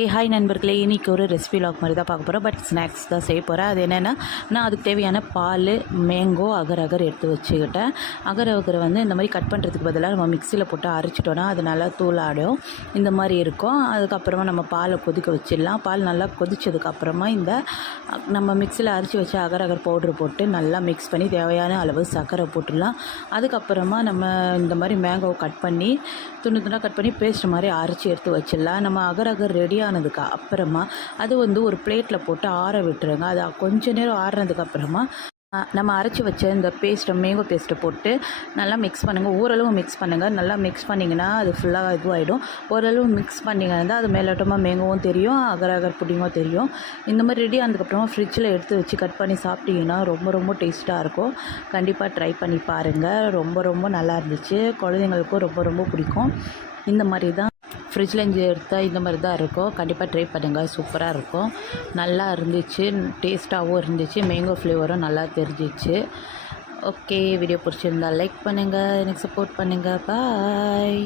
ஏ hi நண்பர்களே. இன்றைக்கி ஒரு ரெசிபி லாக் மாதிரி தான் பார்க்க போகிறோம் பட் ஸ்நாக்ஸ் தான் செய்ய போகிறேன் அது என்னென்னா நான் அதுக்கு தேவையான பால் மேங்கோ அகர் அகர் எடுத்து வச்சுக்கிட்டேன். அகர் அகரை வந்து இந்த மாதிரி கட் பண்ணுறதுக்கு பதிலாக நம்ம மிக்சியில் போட்டு அரைச்சிட்டோன்னா அது நல்லா தூளாடும். இந்த மாதிரி இருக்கும். அதுக்கப்புறமா நம்ம பாலை கொதிக்க வச்சிடலாம். பால் நல்லா கொதிச்சதுக்கப்புறமா இந்த நம்ம மிக்சியில் அரைச்சி வச்ச அகர் அகர் பவுட்ரு போட்டு நல்லா மிக்ஸ் பண்ணி தேவையான அளவு சர்க்கரை போட்டுடலாம். அதுக்கப்புறமா நம்ம இந்த மாதிரி மேங்கோ கட் பண்ணி துண்டு துண்டாக கட் பண்ணி பேஸ்ட் மாதிரி அரைச்சி எடுத்து வச்சிடலாம். நம்ம அகர் அகர் ரெடியாக ஆனதுக்கு அப்புறமா அது வந்து ஒரு பிளேட்டில் போட்டு ஆற விட்டுருங்க. அது கொஞ்ச நேரம் ஆறுனதுக்கு அப்புறமா நம்ம அரைச்சி வச்ச இந்த பேஸ்ட்டை மேங்கோ பேஸ்ட்டை போட்டு நல்லா மிக்ஸ் பண்ணுங்கள் ஓரளவு மிக்ஸ் பண்ணுங்கள் நல்லா மிக்ஸ் பண்ணிங்கன்னா அது ஃபுல்லாக இதுவாகிடும் ஓரளவு மிக்ஸ் பண்ணிங்கன்னா அது மேலோட்டமாக மேங்கோவும் தெரியும் அகர் அகர் புடிங்கும் தெரியும். இந்த மாதிரி ரெடி ஆனதுக்கப்புறமா ஃப்ரிட்ஜில் எடுத்து வச்சு கட் பண்ணி சாப்பிட்டீங்கன்னா ரொம்ப ரொம்ப டேஸ்ட்டாக இருக்கும். கண்டிப்பாக ட்ரை பண்ணி பாருங்கள் ரொம்ப ரொம்ப நல்லா இருந்துச்சு. குழந்தைங்களுக்கும் ரொம்ப ரொம்ப பிடிக்கும். இந்த மாதிரி தான் ஃப்ரிட்ஜில் இருந்து எடுத்தால் இந்த மாதிரி தான் இருக்கும். கண்டிப்பாக ட்ரை பண்ணுங்கள் சூப்பராக இருக்கும். நல்லா இருந்துச்சு. டேஸ்ட்டாகவும் இருந்துச்சு. மேங்கோ ஃப்ளேவரும் நல்லா தெரிஞ்சிச்சு. ஓகே வீடியோ பிடிச்சிருந்தா லைக் பண்ணுங்கள் எனக்கு சப்போர்ட் பண்ணுங்கள் பாய்